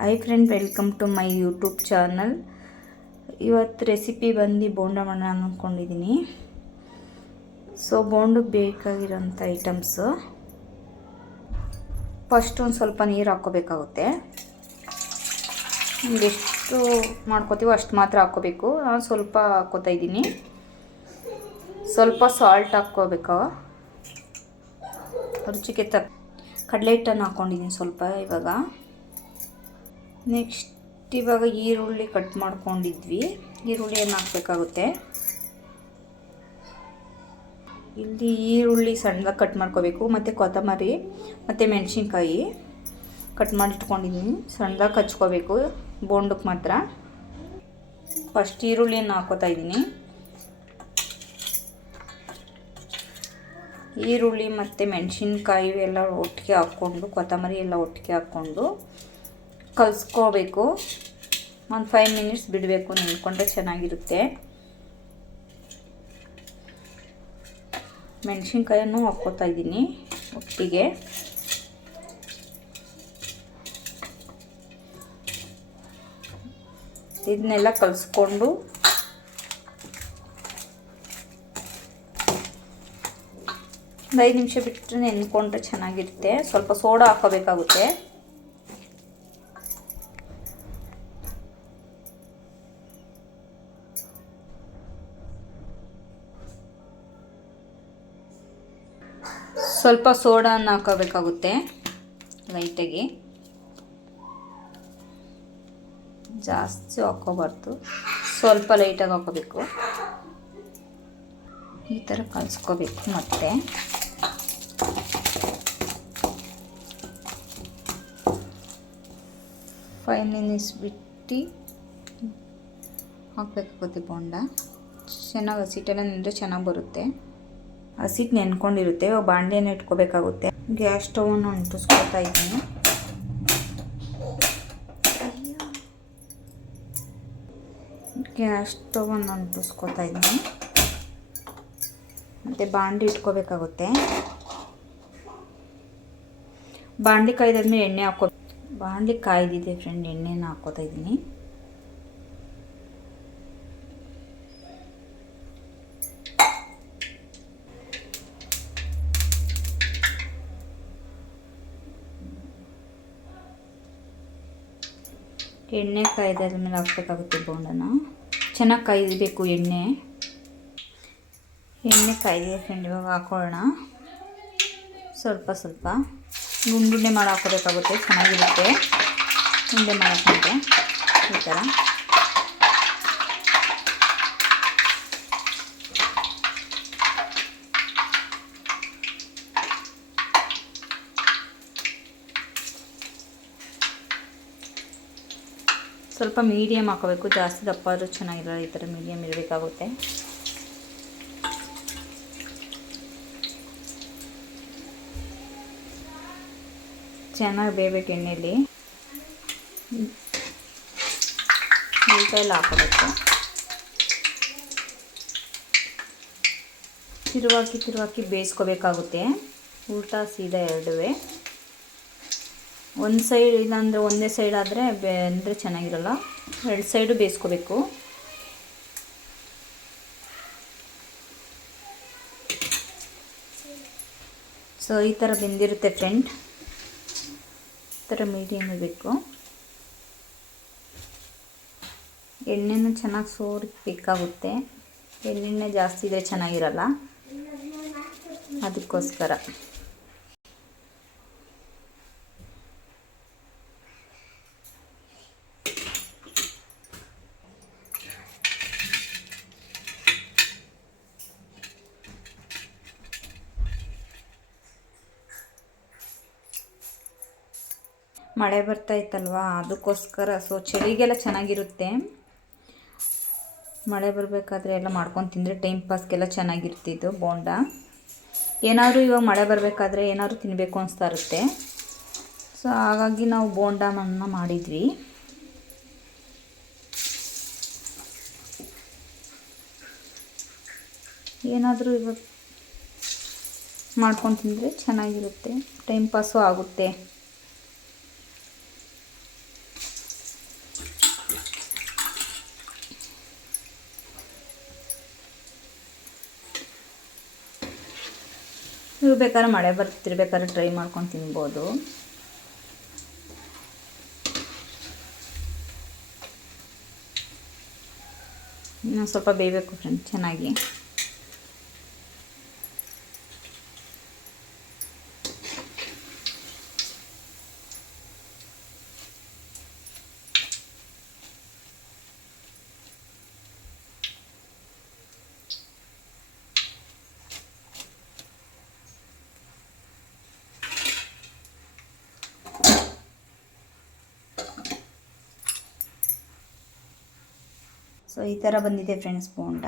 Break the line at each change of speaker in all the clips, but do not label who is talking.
Hi friend welcome to my YouTube channel ಇವತ್ತು recipe ಬಂದು ಬೋಂಡ ಮಾಡೋಣ ಅಂದ್ಕೊಂಡಿದ್ದೀನಿ ಸೊ ಬೋಂಡಕ್ಕೆ ಬೇಕಾಗಿರೋಂಥ ಐಟಮ್ಸು ಫಸ್ಟ್ ಒಂದು ಸ್ವಲ್ಪ ನೀರು ಹಾಕ್ಕೋಬೇಕಾಗುತ್ತೆ. ಎಷ್ಟು ಮಾಡ್ಕೋತೀವೋ ಅಷ್ಟು ಮಾತ್ರ ಹಾಕ್ಕೋಬೇಕು. ನಾನು ಸ್ವಲ್ಪ ಹಾಕ್ಕೋತಾ ಇದ್ದೀನಿ. ಸ್ವಲ್ಪ ಸಾಲ್ಟ್ ಹಾಕ್ಕೋಬೇಕು. ರುಚಿಗೆ ತಕ್ಕ ಕಡಲೆ ಹಿಟ್ಟನ್ನು ಹಾಕ್ಕೊಂಡಿದ್ದೀನಿ ಸ್ವಲ್ಪ ಇವಾಗ. ನೆಕ್ಸ್ಟ್ ಇವಾಗ ಈರುಳ್ಳಿ ಕಟ್ ಮಾಡ್ಕೊಂಡಿದ್ವಿ. ಈರುಳ್ಳಿಯನ್ನು ಹಾಕ್ಬೇಕಾಗುತ್ತೆ? ಇಲ್ಲಿ ಈರುಳ್ಳಿ ಸಣ್ಣದಾಗಿ ಕಟ್ ಮಾಡ್ಕೋಬೇಕು. ಮತ್ತು ಕೊತ್ತಂಬರಿ, ಮತ್ತು ಮೆಣಸಿನ್ಕಾಯಿ ಕಟ್ ಮಾಡಿ ಇಟ್ಕೊಂಡಿದ್ದೀನಿ ಸಣ್ಣದಾಗಿ ಹಚ್ಕೋಬೇಕು ಬೋಂಡಕ್ಕೆ ಮಾತ್ರ. ಫಸ್ಟ್ ಈರುಳ್ಳಿಯನ್ನು ಹಾಕೋತಾ ಇದ್ದೀನಿ. ಈರುಳ್ಳಿ ಮತ್ತು ಮೆಣಸಿನ್ಕಾಯಿ ಎಲ್ಲ ಒಟ್ಟಿಗೆ ಹಾಕ್ಕೊಂಡು, ಕೊತ್ತಂಬರಿ ಎಲ್ಲ ಒಟ್ಟಿಗೆ ಹಾಕ್ಕೊಂಡು ಕಲಿಸ್ಕೋಬೇಕು. ಒಂದು ಫೈವ್ ಮಿನಿಟ್ಸ್ ಬಿಡಬೇಕು ನೆನ್ಕೊಂಡ್ರೆ ಚೆನ್ನಾಗಿರುತ್ತೆ. ಮೆಣಸಿನ್ಕಾಯನ್ನು ಹಾಕ್ಕೋತಾ ಇದ್ದೀನಿ ಒಟ್ಟಿಗೆ. ಇದನ್ನೆಲ್ಲ ಕಲಿಸ್ಕೊಂಡು ಒಂದು ಐದು ನಿಮಿಷ ಬಿಟ್ಟರೆ ನೆನ್ಕೊಂಡ್ರೆ ಚೆನ್ನಾಗಿರುತ್ತೆ. ಸ್ವಲ್ಪ ಸೋಡಾ ಹಾಕೋಬೇಕಾಗುತ್ತೆ ಸ್ವಲ್ಪ ಸೋಡಾನ ಹಾಕೋಬೇಕಾಗುತ್ತೆ. ಲೈಟಾಗಿ. ಜಾಸ್ತಿ ಹಾಕೋಬಾರ್ದು ಸ್ವಲ್ಪ ಲೈಟಾಗಿ ಹಾಕೋಬೇಕು. ಈ ಥರ ಕಲಿಸ್ಕೋಬೇಕು ಮತ್ತೆ. ಫೈವ್ ಮಿನಿಟ್ಸ್ ಬಿಟ್ಟು ಹಾಕಬೇಕಾಗುತ್ತೆ ಬೋಂಡ. ಚೆನ್ನಾಗಿ ಹಸಿಟ್ಟೆಲ್ಲ ನಿಂದರೆ ಚೆನ್ನಾಗಿ ಬರುತ್ತೆ. ಹಸಿಟ್ಟು ನೆನ್ಕೊಂಡಿರುತ್ತೆ ಬಾಂಡೆನ ಇಟ್ಕೋಬೇಕಾಗುತ್ತೆ. ಗ್ಯಾಸ್ ಸ್ಟವನ್ನು ಅಂಟಿಸ್ಕೊತಾ ಇದ್ದೀನಿ. ಗ್ಯಾಸ್ ಸ್ಟವನ್ನು ಅಂಟಿಸ್ಕೊತಾ ಇದ್ದೀನಿ. ಮತ್ತು ಬಾಂಡಿ ಇಟ್ಕೋಬೇಕಾಗುತ್ತೆ. ಬಾಂಡಿ ಕಾಯ್ದಾದ್ಮೇಲೆ ಎಣ್ಣೆ ಹಾಕೋ ಬಾಂಡಿ ಕಾಯ್ದಿದೆ ಫ್ರೆಂಡ್ ಎಣ್ಣೆನ ಹಾಕೋತಾ ಇದ್ದೀನಿ. ಎಣ್ಣೆ ಕಾಯ್ದಾದ್ಮೇಲೆ ಹಾಕ್ಬೇಕಾಗುತ್ತೆ ಬೋಂಡನ. ಚೆನ್ನಾಗಿ ಕಾಯಬೇಕು ಎಣ್ಣೆ. ಎಣ್ಣೆ ಕಾಯ್ದಿದೆ ಫ್ರೆಂಡ್ ಇವಾಗ ಹಾಕೊಳ್ಳೋಣ. ಸ್ವಲ್ಪ ಸ್ವಲ್ಪ. ಗುಂಡುಂಡೆ ಮಾಡಿ ಹಾಕೋಬೇಕಾಗುತ್ತೆ, ಚೆನ್ನಾಗಿರುತ್ತೆ. ಉಂಡೆ ಮಾಡೋಕ್ಕಿಂತ ಈ ಥರ. ಸ್ವಲ್ಪ ಮೀಡಿಯಮ್ ಹಾಕೋಬೇಕು. ಜಾಸ್ತಿ ದಪ್ಪ ಆದರೂ ಚೆನ್ನಾಗಿರಲ್ಲ, ಈ ಥರ ಮೀಡಿಯಮ್ ಇರಬೇಕಾಗುತ್ತೆ. ಚೆನ್ನಾಗಿ ಬೇಯಬೇಕು ಎಣ್ಣೆಯಲ್ಲಿ ಎಲ್ಲ ಹಾಕೋಬೇಕು. ತಿರುವಾಕಿ ತಿರುವಾಕಿ ಬೇಯಿಸ್ಕೋಬೇಕಾಗುತ್ತೆ. ಊಟ ಸೀದಾ ಎರಡುವೆ. ಒಂದು ಸೈಡ್ ಇಲ್ಲಾಂದರೆ ಒಂದೇ ಸೈಡ್ ಆದರೆ ಬೇ, ಅಂದರೆ ಚೆನ್ನಾಗಿರಲ್ಲ. ಎರಡು ಸೈಡು ಬೇಯಿಸ್ಕೋಬೇಕು. ಸೊ ಈ ಥರ ಬೆಂದಿರುತ್ತೆ ಫ್ರೆಂಡ್ ಈ ಥರ ಮೀಡಿಯಮ್ ಇರಬೇಕು ಎಣ್ಣೆನೂ ಚೆನ್ನಾಗಿ ಸೋರ್ಬೇಕಾಗುತ್ತೆ ಎಣ್ಣೆಣ್ಣೆ ಜಾಸ್ತಿ ಇದ್ದರೆ ಚೆನ್ನಾಗಿರಲ್ಲ. ಅದಕ್ಕೋಸ್ಕರ. ಮಳೆ ಬರ್ತಾ ಇತ್ತಲ್ವಾ? ಅದಕ್ಕೋಸ್ಕರ ಸೊ ಚಳಿಗೆಲ್ಲ ಚೆನ್ನಾಗಿರುತ್ತೆ. ಮಳೆ ಬರಬೇಕಾದ್ರೆ ಎಲ್ಲ ಮಾಡ್ಕೊಂಡು ತಿಂದರೆ ಟೈಮ್ ಪಾಸ್ಗೆಲ್ಲ ಚೆನ್ನಾಗಿರ್ತಿದ್ದು ಬೋಂಡ. ಏನಾದರೂ ಇವಾಗ ಮಳೆ ಬರಬೇಕಾದ್ರೆ ಏನಾದರೂ ತಿನ್ನಬೇಕು ಅನಿಸ್ತಾ ಇರುತ್ತೆ. ಸೊ ಹಾಗಾಗಿ ನಾವು ಬೋಂಡವನ್ನು ಮಾಡಿದ್ವಿ. ಏನಾದರೂ ಇವಾಗ ಮಾಡ್ಕೊಂಡು ತಿಂದರೆ ಚೆನ್ನಾಗಿರುತ್ತೆ. ಟೈಮ್ ಪಾಸು ಆಗುತ್ತೆ. ನೀವು ಬೇಕಾದ್ರೆ ಮಳೆ ಬರ್ತಿರ್ಬೇಕಾದ್ರೆ ಟ್ರೈ ಮಾಡ್ಕೊಂಡು ತಿನ್ಬೋದು. ಇನ್ನೊಂದು ಸ್ವಲ್ಪ ಬೇಯಬೇಕು ಫ್ರೆಂಡ್ ಚೆನ್ನಾಗಿ. ಸೊ, ಈ ಥರ ಬಂದಿದೆ ಫ್ರೆಂಡ್ಸ್ ಬೋಂಡ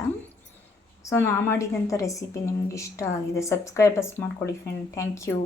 ಸೊ, ನಾ ಮಾಡಿದಂಥ ರೆಸಿಪಿ ನಿಮ್ಗೆ ಇಷ್ಟ ಆಗಿದೆ ಸಬ್ಸ್ಕ್ರೈಬರ್ಸ್ ಮಾಡ್ಕೊಳ್ಳಿ ಫ್ರೆಂಡ್ ಥ್ಯಾಂಕ್ ಯು